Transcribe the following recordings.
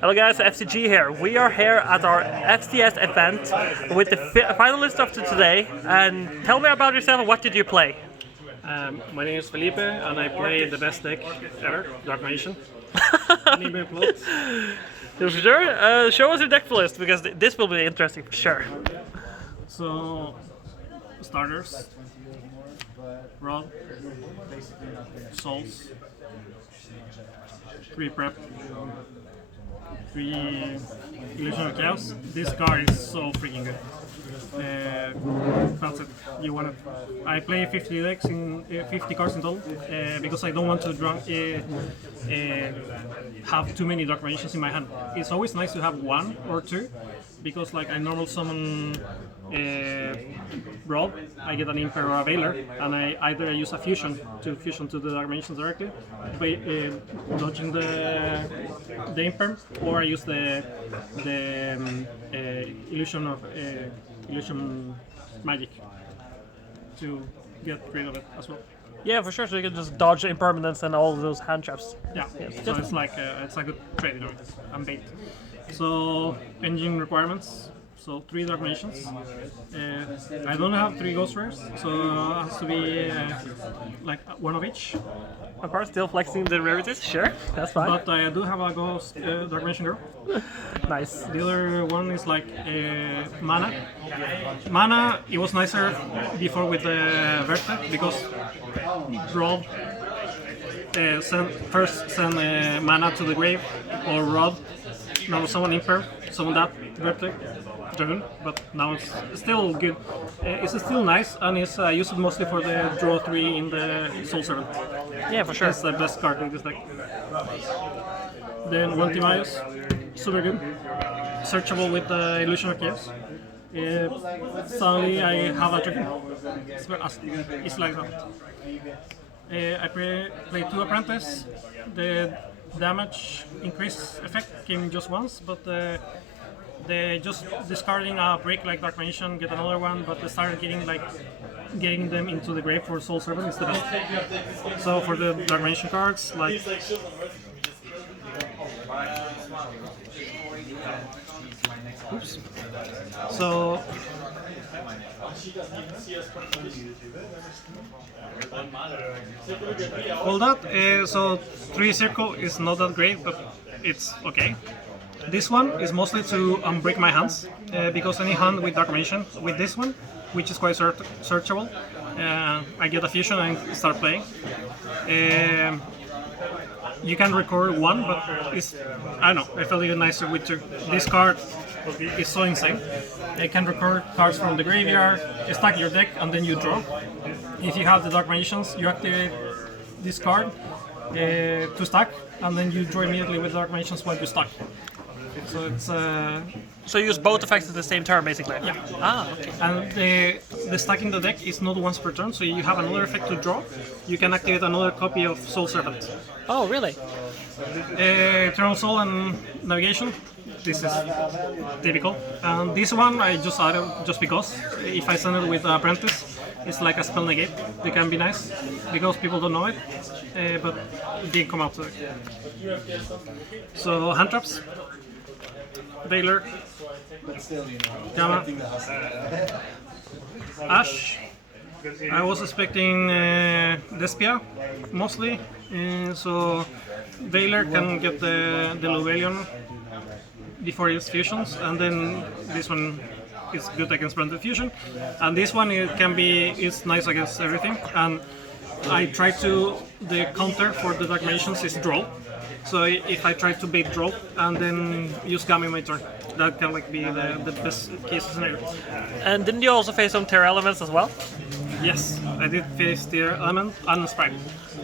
Hello guys, FCG here. We are here at our FCS event with the finalists of today. And tell me about yourself and what did you play? My name is Felipe and I play the best deck ever, Dark Magician. For sure? Show us your deck list because this will be interesting for sure. So, starters, Rod, Souls, 3 Prep, 3 Illusion of Chaos. This card is so freaking good. That's it. You want it. I play 50 decks in 50 cards in total because I don't want to have too many Dark Magicians in my hand. It's always nice to have 1 or 2 because like I normal summon Brawl, I get an Imper or a Veiler, and I either use a fusion to the Dark Magicians directly, by dodging the Imper, or I use the illusion magic to get rid of it as well. Yeah, for sure. So you can just dodge impermanence and all those hand traps. Yeah, so it's like it's a good trade and bait. So engine requirements. So 3 Dark Magicians. I don't have 3 Ghost Rares, so it has to be like 1 of each. Of course, still flexing the rarities. Sure, that's fine. But I do have a Ghost Dark Magician Girl. Nice. The other one is like Mana. Mana, it was nicer before with the Vertex because draw first send Mana to the grave or Rod. Now someone Imper, summon that Vertex. Dragon, but now it's still good. It's still nice, and it's used mostly for the draw 3 in the Soul Servant. Yeah, for sure. It's the best card in this deck. Then 1 Timaeus, super good. Searchable with the Illusion of Chaos. Suddenly I have a dragon. It's like that. I play 2 Apprentice. The damage increase effect came just once, but they just discarding a break like Dark Magician, get another one, but they started getting them into the grave for Soul Servant is the best. So for the Dark Magician cards, like oops. So all that. So 3 Circle is not that great, but it's okay. This one is mostly to unbreak my hands, because any hand with Dark Magician, with this one, which is quite searchable, I get a fusion and start playing. You can record 1, but it's, I don't know, I felt it nicer with 2. This card is so insane. You can record cards from the graveyard, stack your deck, and then you draw. If you have the Dark Magicians, you activate this card to stack, and then you draw immediately with Dark Magicians while you stack. So it's so you use both effects at the same turn, basically. Yeah. Ah, okay. And the stacking the deck is not once per turn, so you have another effect to draw. You can activate another copy of Soul Servant. Oh, really? Eternal Soul and Navigation. This is typical. And this one I just added just because. If I send it with Apprentice, it's like a spell negate. They can be nice because people don't know it, but it didn't come out today. So hand traps. Veiler, Gamma, Ash. I was expecting Despia mostly, so Veiler can get the Luvelion before its fusions, and then this one is good against Branded Fusion, and this one is nice against everything. And I try to the counter for the Dark Magicians is draw. So if I try to bait draw and then use Gamma in my turn, that can like be the best case scenario. And didn't you also face some Terra Elements as well? Yes, I did face Terra Element and Sprite.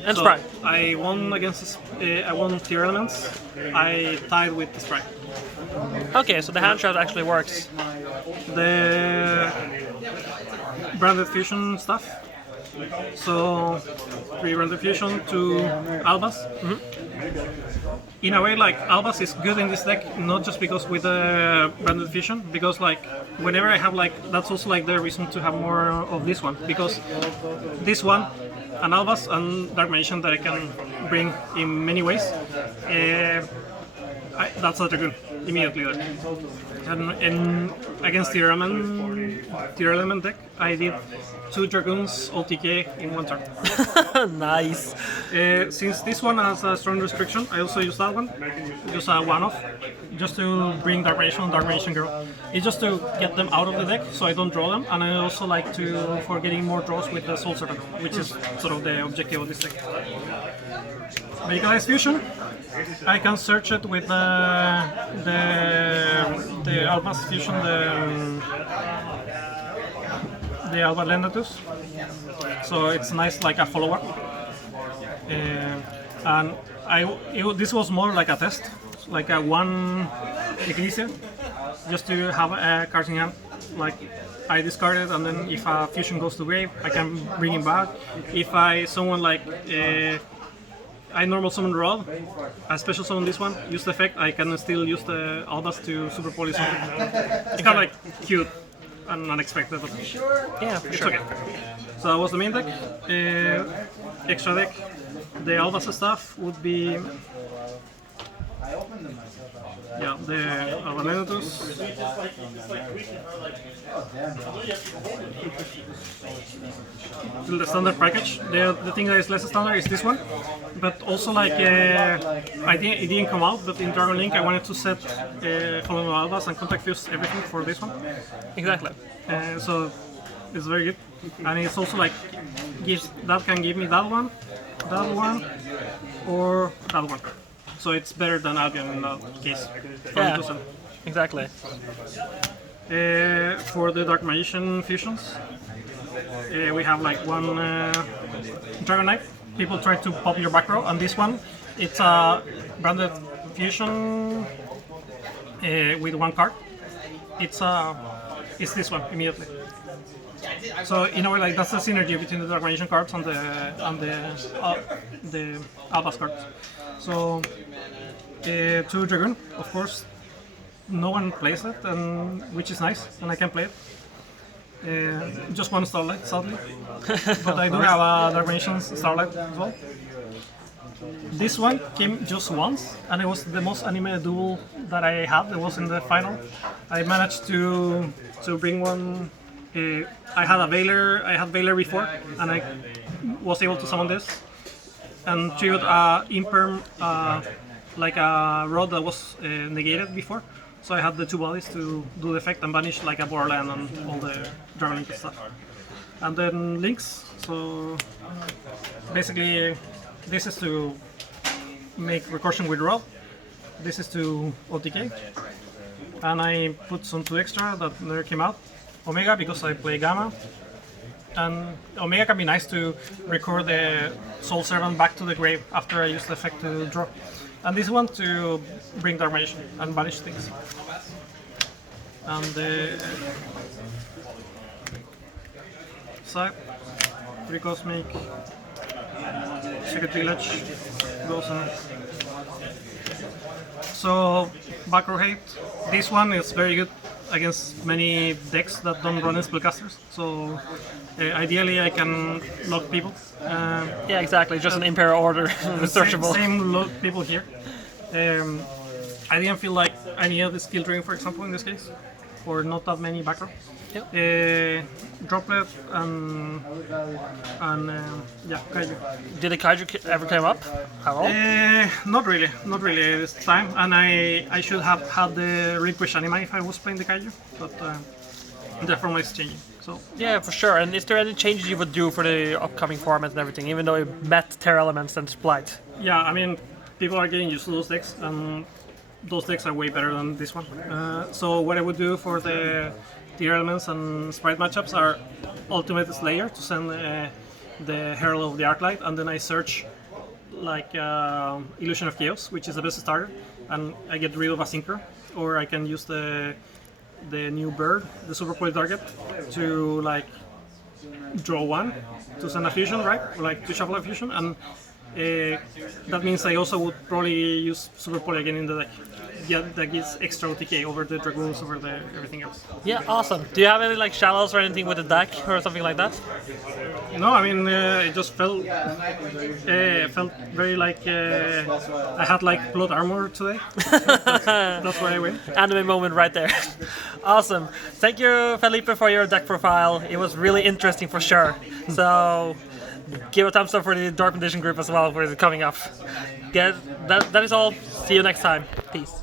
And so Sprite. I won against I won Terra Elements. I tied with the Sprite. Okay, so the hand trap actually works. The Branded Fusion stuff. So 3 Branded Fusion, 2 Albas. In a way, like Albas is good in this deck, not just because with the Branded Fusion, because like whenever I have like, that's also like the reason to have more of this one, because this one, an Albas and Dark Magician that I can bring in many ways. that's a dragoon immediately there. And against the element deck, I did 2 dragoons OTK in 1 turn. Nice. Since this one has a strong restriction, I also use that one, just a one-off, just to bring Dark Magician Girl. It's just to get them out of the deck so I don't draw them, and I also like for getting more draws with the Soul Servant, which is sort of the objective of this deck. Medicalized Fusion, I can search it with the Albas Fusion, the Alba Lendatus, so it's nice like a follower. And this was more like a test, like a 1 Ecclesia, just to have a card in hand. Like I discard it, and then if a fusion goes to grave, I can bring it back. If someone like I normal summon Rod, I special summon this one, use the effect, I can still use the Albas to super poly something. It's kind of like cute and unexpected, but Yeah, for it's sure. okay. So that was the main deck. Extra deck, the Albas stuff would be the Alvalenatus. The standard package. The thing that is less standard is this one, but also like it didn't come out. But in Dragon Link, I wanted to set Fallen Albas and Contact Fuse everything for this one. Exactly. So it's very good, and it's also like can give me that one, or that one. So it's better than Albion in that case. Yeah, exactly. For the Dark Magician fusions, we have like 1 Dragon Knight. People try to pop your back row, and this one, it's a branded fusion with 1 card. It's this one immediately. So in a way, like that's the synergy between the Dark Magician cards and the Albas cards. So 2 Dragoon, of course, no one plays it, and which is nice, and I can play it. Just 1 Starlight, sadly, but I do have a Dark Magician Starlight as well. This one came just once, and it was the most anime duel that I had. It was in the final. I managed to bring one. I had Veiler before, and I was able to summon this and triggered a imperm, like a rod that was negated before. So I had the 2 bodies to do the effect and banish like a Borderland and all the Dragon Link stuff. And then links. So basically, this is to make recursion with rod. This is to OTK, and I put some 2 extra that never came out. Omega, because I play Gamma, and Omega can be nice to record the Soul Servant back to the grave after I use the effect to draw. And this one to bring Dark Magician and banish things. And the side, 3 Cosmic, Secret Village, goes on. So, back row hate. This one is very good against many decks that don't run spellcasters. So ideally I can lock people. Yeah, exactly. Just an Imperial Order searchable. Same lock people here. I didn't feel like I needed the skill drain, for example, in this case, or not that many back row. Yep. Droplet and Kaiju. Did the Kaiju ever come up at all? Not really this time. And I should have had the Relinquish Anima if I was playing the Kaiju, but the format is changing. So Yeah, for sure. And is there any changes you would do for the upcoming format and everything, even though it met Terra Elements and Splight? yeah, I mean, people are getting used to those decks, and those decks are way better than this one. So what I would do for the Tier Elements and Sprite matchups are Ultimate Slayer to send the Herald of the Arclight, and then I search like Illusion of Chaos, which is the best starter, and I get rid of a Synchro, or I can use the new bird, the Super Poly target, to like draw 1 to send a fusion, right? Or like to shuffle a fusion, and that means I also would probably use Super Poly again in the deck. that gives extra OTK over the dragoons, over the everything else. Yeah, awesome. Do you have any like shallows or anything with the deck or something like that? No, I mean it just felt very like I had like blood armor today. That's why I win. Anime moment right there. Awesome. Thank you, Felipe, for your deck profile. It was really interesting for sure. So give a thumbs up for the Dark Edition group as well, for it coming up. That is all. See you next time. Peace.